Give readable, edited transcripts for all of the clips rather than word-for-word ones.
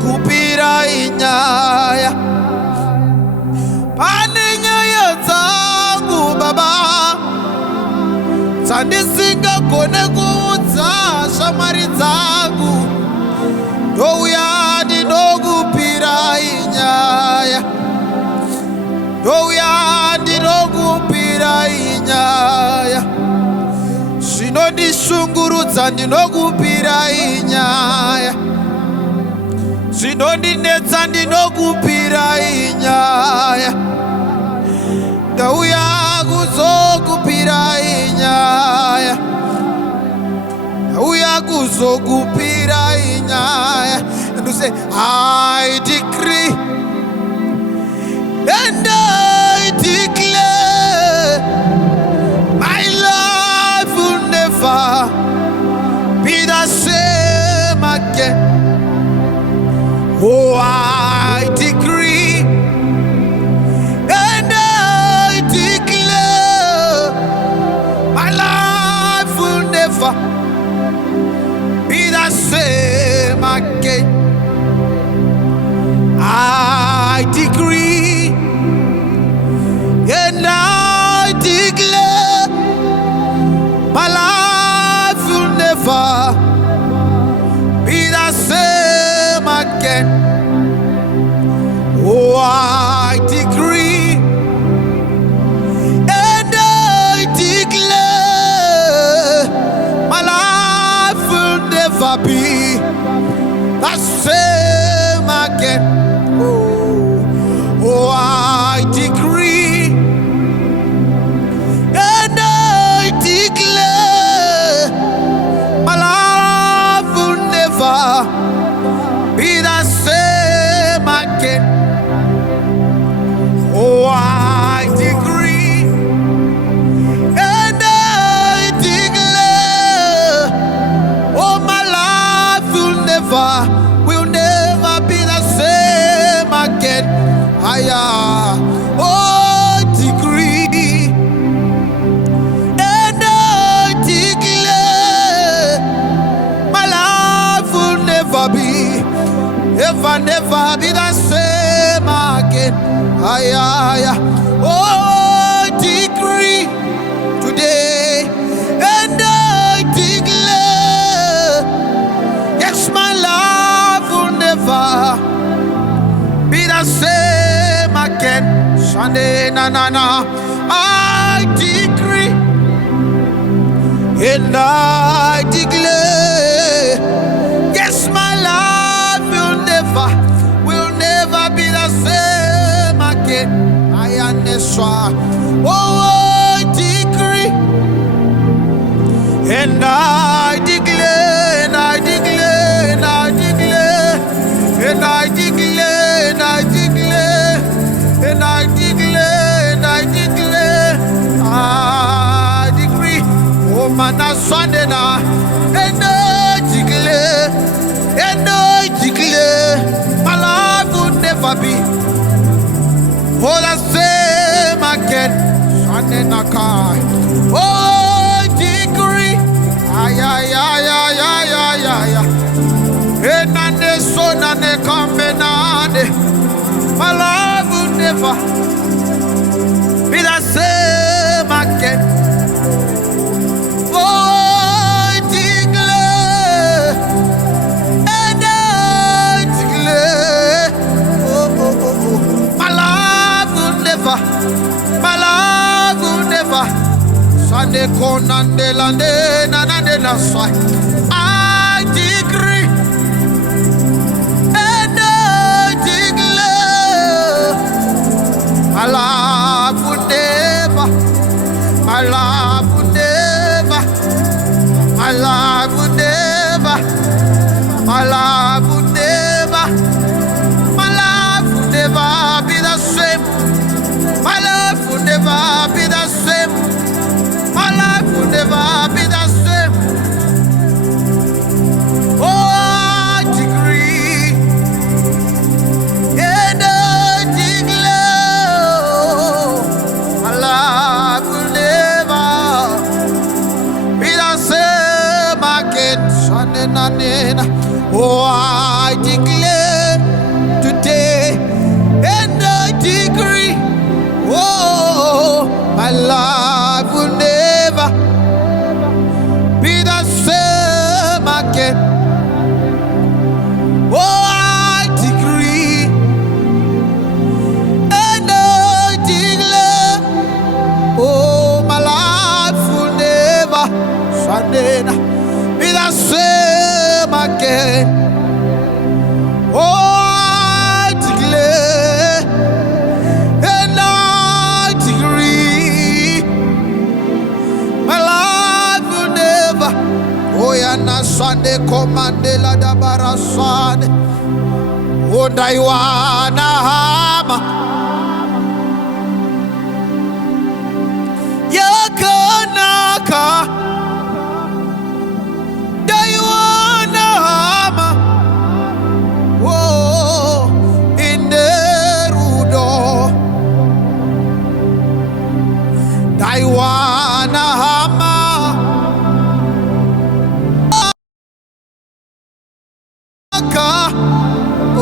Kupira inyaya pane nyaya dzangu baba dzandisingagone kuudza shamwari dzangu ndouya ndinokupira inyaya ndouya ndinokupira inyaya zvinondishungurudza ndinokupira inyaya zvinondinetsa ndinokupira inyaya ndauya kuzokupira inyaya ndauya kuzokupira inyaya and you say I decree and I declare my life will never be the same again. Oh, I decree and I declare my life will never be the same again. I decree and I declare my life will never be the same again. Oh, I decree and I declare my life will never be the same again. Oh, I decree and I declare my life will never be the same again. Oh, I decree and I declare, oh, my life will never be the same again. Oh, decree and I declare, my life will never be Ever, never be the same again. Oh, decree today, and I declare, yes, my love will never be the same again. Sunday, na na na. I decree, and I declare, yes, my love will never be the same again. I am Neswa. Oh, I decree, and I declare, and I declare, and I declare, and I declare, and I declare, and I declare, and I declare, I decree. Oh, man, Sunday now, and I declare, and I declare, my life will never be for the same again. Sunday Nakai. Oh, decree. Ay. Enande sonane kambenade. My life will never be the same again. Oh, declare, and I declare, my life will never, my life will never. Sunday konande lande nanande nasai. I decree, and I declare, my life will never, my life will never, my life will never, my life will never, my life will never be the same. My life will never be the same. My life will never be the same. Oh, I decree, and I declare, my life will never be the same again. Oh, I declare today, and I decree, oh, my life will never be the same again. Oh, I decree, and I declare, oh, my life will never be the same again. Oh, I declare, and I decree, my life will never. Oh, yana Sunday commande la da barasane. Oh, daiwana hama. Yakanaka. Daiwana hama. Oh, in the rudo. Daiwana hama.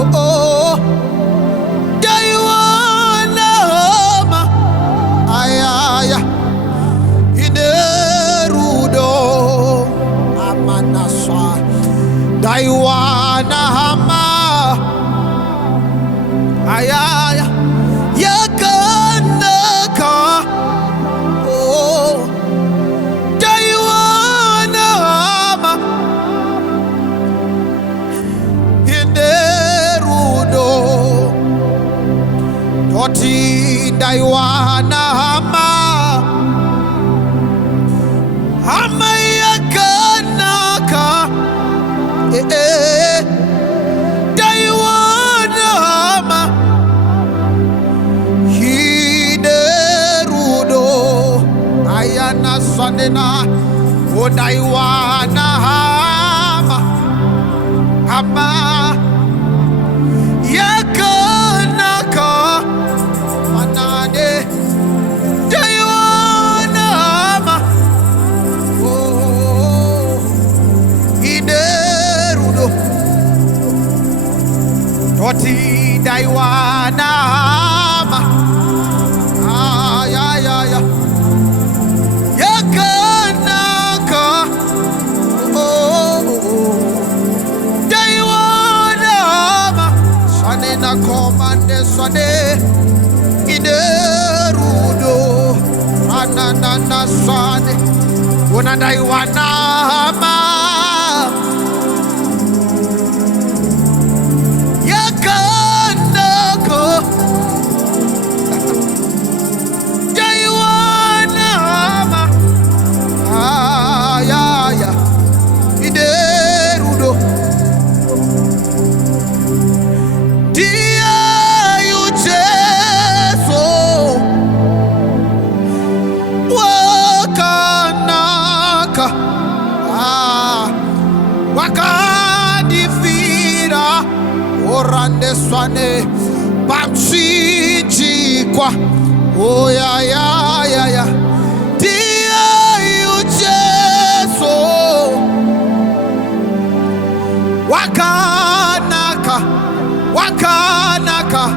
Oh, Daiwana hama. Ayaya. In the rudo. Amanasa. Daiwana hama. Ayaya. Yakanaka. Oh, Daiwana hama. Inderudo. Doti Daiwana hama. Hama yakanaka. Daiwana hama. Hiderudo. Ayana sanena. O Daiwana hama. Hama. Yakanaka. Manade. Daiwana hama. Oh, Hiderudo. Oti daiwanama. Ya ya ya. Yakanaka. Daiwanama. Sane na komande sane. Iderudo. Ananana sane. Una daiwanama. Wakadifira orande swane bamsijikwa. Oh ya ya ya ya. Dia ujeso wakanaka wakanaka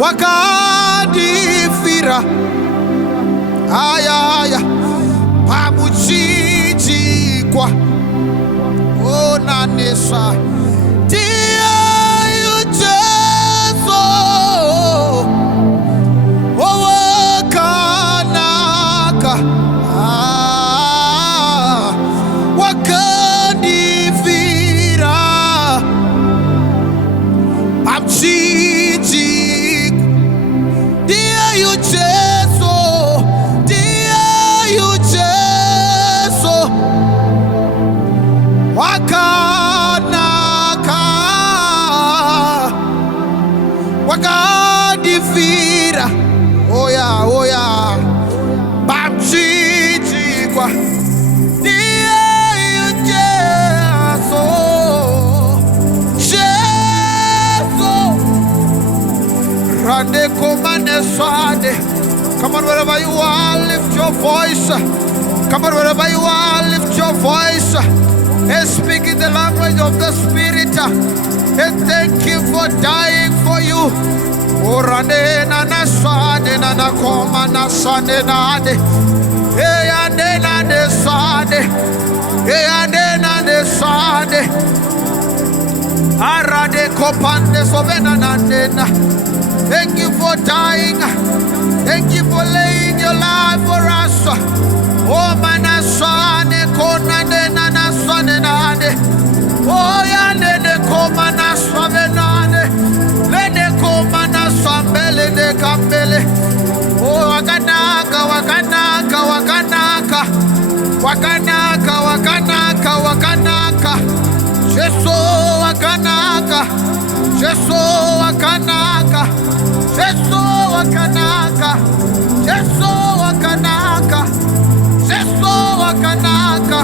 wakadifira. Aya aya bamsijikwa. Oh, Nanesa, dear you Jesus, oh, Wakanaka, Wakadivira, Pamchiji, dear you Jesus, dear you Jesus. Wakanaka wakadifira. Oh yeah bamchijikwa. Ndiye Yesu rande komane swade. Come on, wherever you are, lift your voice. Come on, wherever you are, lift your voice and speak in the language of the Spirit. And thank Him for dying for you. Orane na na sade na na koma na sade na de. Hey ande na de sade. Hey ande na de sade. Arade kopande sovena na na. Thank you for dying. Thank you for laying your life for us. Oh manasane kona de na na sane na de. Oh ya de koma na swave na de. Le de koma na swambele de kambele. Oh wakanaka wakanaka wakanaka wakanaka wakanaka wakanaka. Jesu wakanaka. Jesu wakanaka. Jesu wakanaka. Jesu wakanaka. Jesu wakanaka.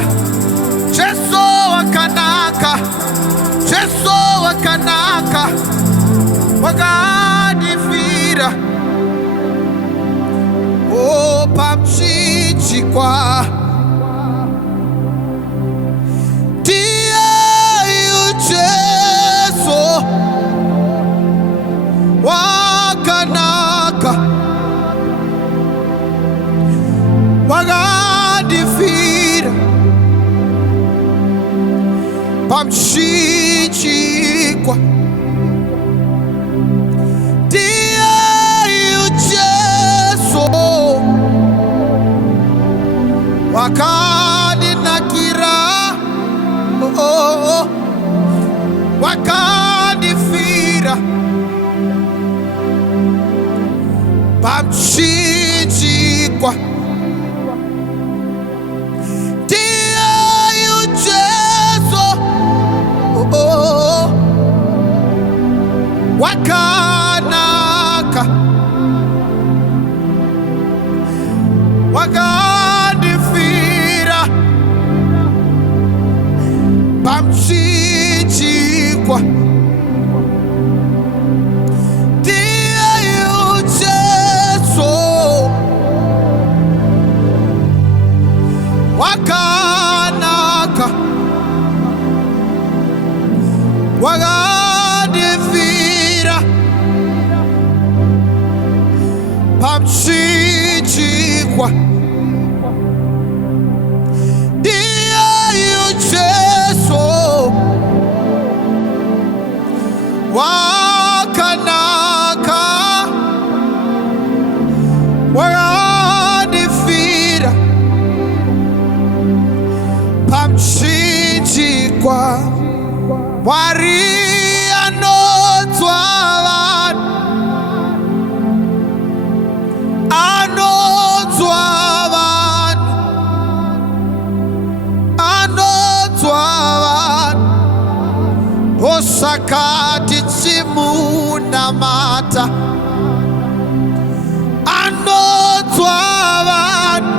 Jesu wakanaka. Jesu wakanaka. Wakadifira. Oh pamchijikwa. Wakanaka wagadifira pamchijikwa. Dia Yesu wakadinakira. Oh wakadifira pamchijikwa. Dia Yesu wakanaka wakadifira pamchijikwa. Wakanaka wagadifira pamchinjikwa ndiye Jesu wakanaka wakanifira pamchinjikwa Mwari anodzwa vanhu osaka tichimunamata anodzwa vanhu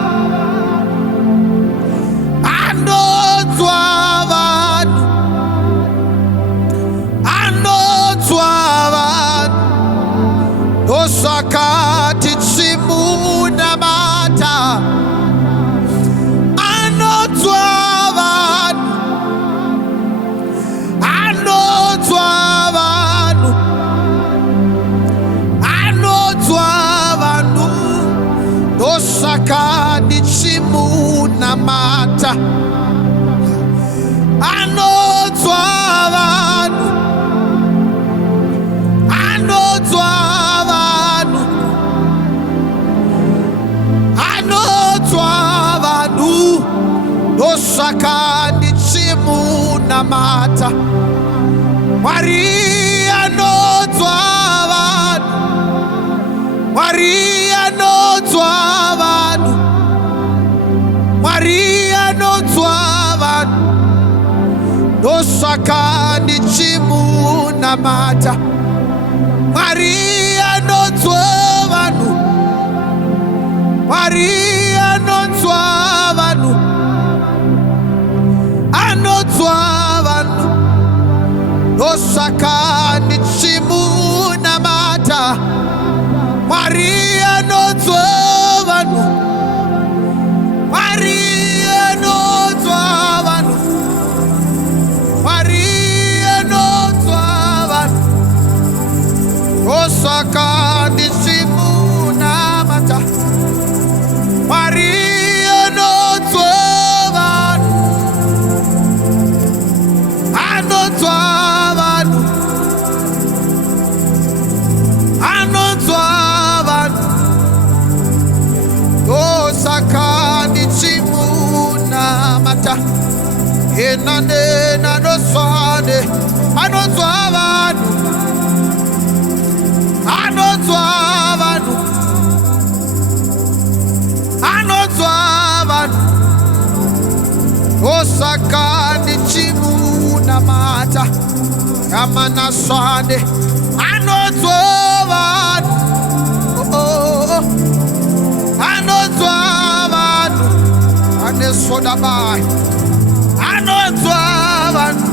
osaka tichimunamata anodzwa vanhu osaka tichimunamata anodzwa vanhu osaka tichimunamata Mwari anodzwa vanhu Mwari anodzwa vanhu osaka tichimunamata Mwari anodzwa vanhu osaka tichimunamata Mwari anodzwa vanhu osaka tichimunamata Mwari anodzwa vanhu osaka tichimunamata enande nanoswande anodzwa vanhu osaka tichimunamata kamanaswande anodzwa vanhu anodzwa vanhu anesodabai anodzwa vanhu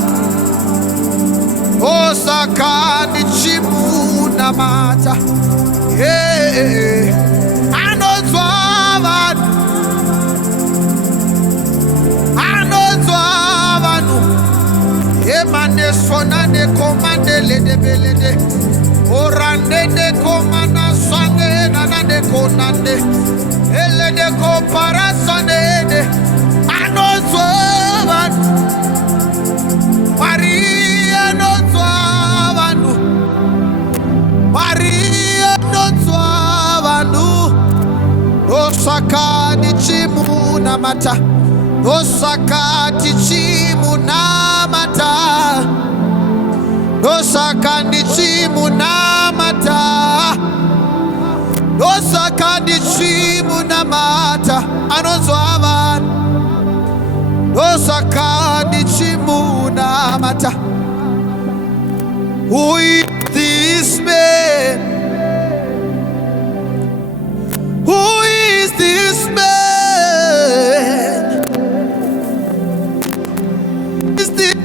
osaka tichimunamata anodzwa vanhu emanesona nekomandele debelede orande nekomana sande nanande konande elede koparasande anodzwa vanhu Mwari anodzwa vanhu osaka tichimunamata osaka tichimunamata osaka tichimunamata osaka tichimunamata anodzwa vanhu osaka tichimunamata. Who is this man? Who is this man? Is this?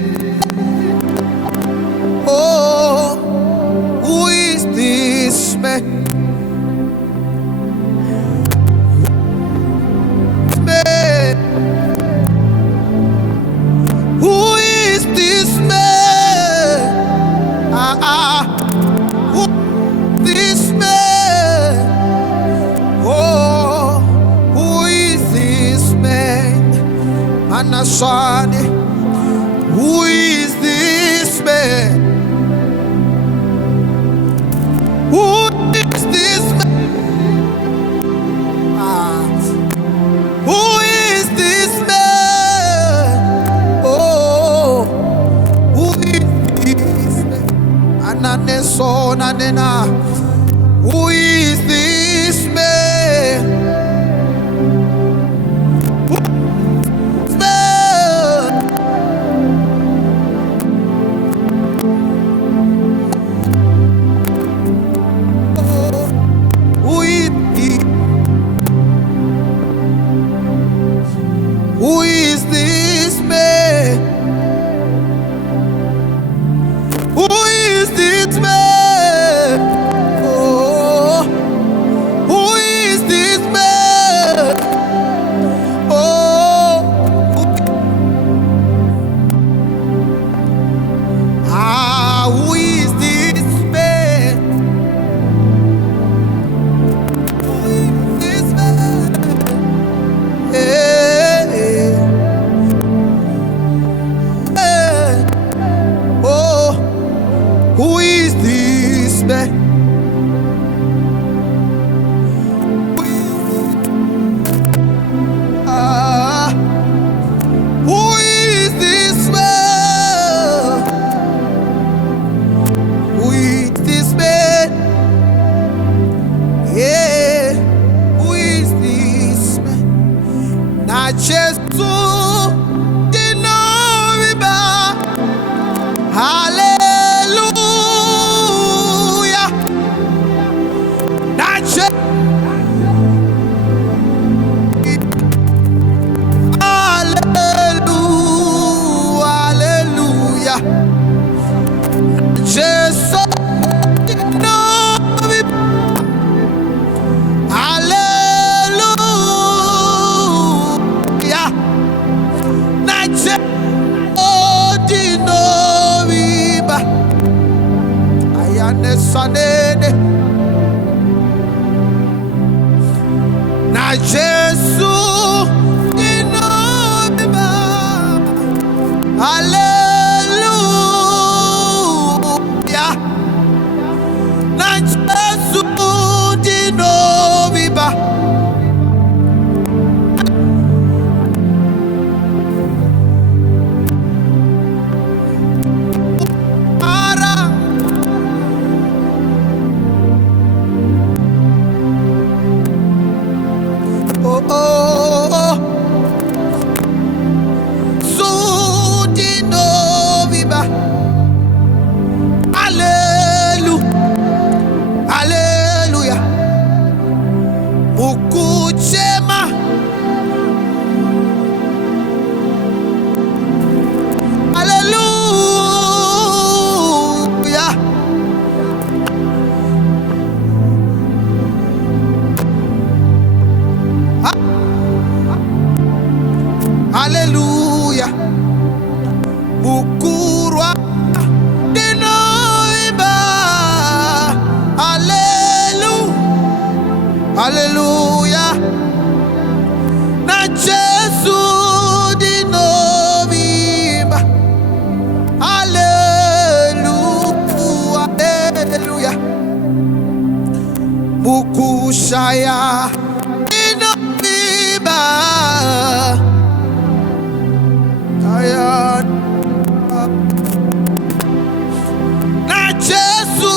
Oh, who is this man? Who is this man? Who is this man? Who is this man? Who is this man? Oh, who is this man? Who is this man? Who is this man? Who is this man? Oh, who is this man? Oh, who is this man? Who is this man? Who is this man? Who is this man? Who is this man? Yeah, who is this man? Not just to hallelujah. Not just hallelujah. Just so hallelujah. Not just na Jesus hallelujah. Na Jesus dinoviba hallelujah. Mukurwa dinoiba hallelujah. Na Jesu dinoiba hallelujah. Mukushaya dinoiba na Jesu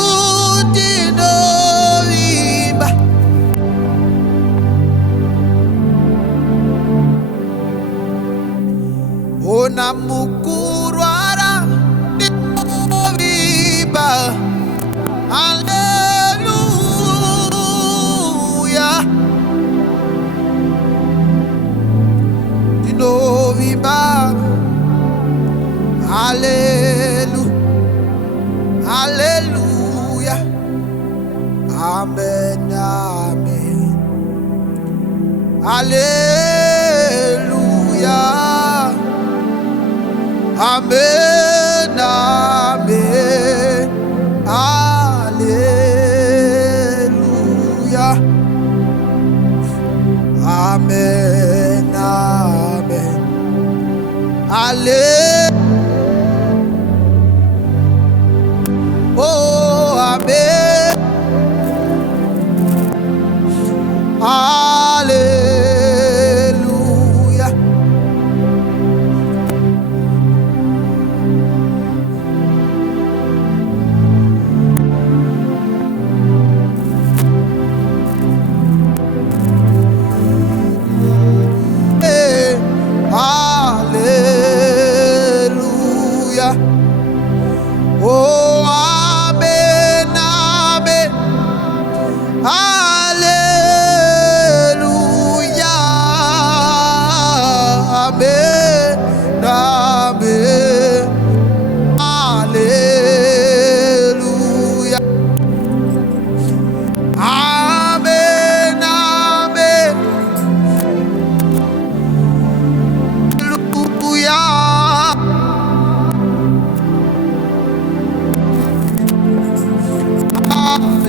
dinoiba ona mukurwara dinoiba hallelujah. Dinoiba hallelujah. Amen, amen. Hallelujah. Amen, amen. Hallelujah. Amen, amen.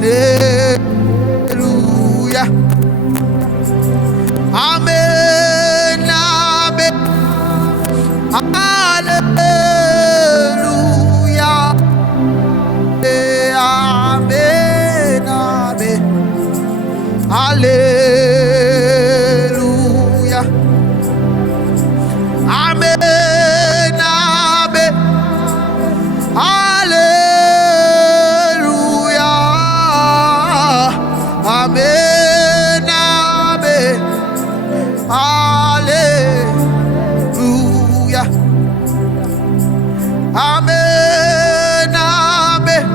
Hallelujah. Amen. Amen. Hallelujah. Amen. Amen. Hallelujah. Amen. Amen. Hallelujah. Amen. Amen. Hallelujah. Amen. Amen.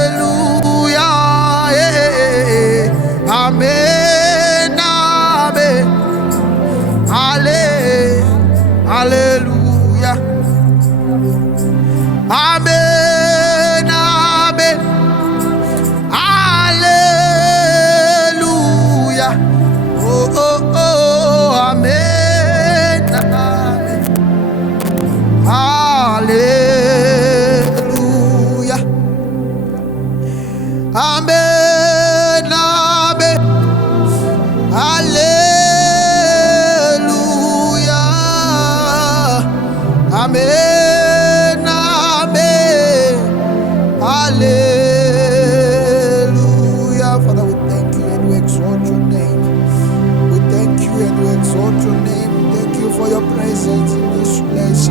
Hallelujah. Amen. Amen. Hallelujah. Amen. Amen. Hallelujah. Oh, oh, oh. Amen. Amen. Hallelujah. Amen. Amen. Hallelujah. Amen. Amen. Hallelujah. Father, we thank you and we exalt your name. We thank you and we exalt your name. Thank you for your presence in this place.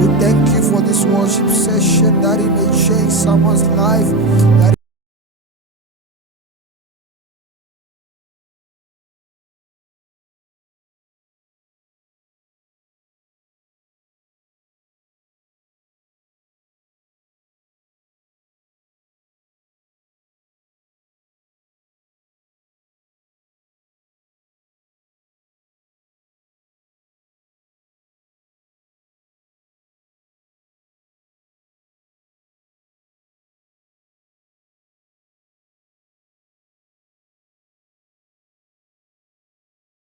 We thank you for this worship session, that it may change someone's life. That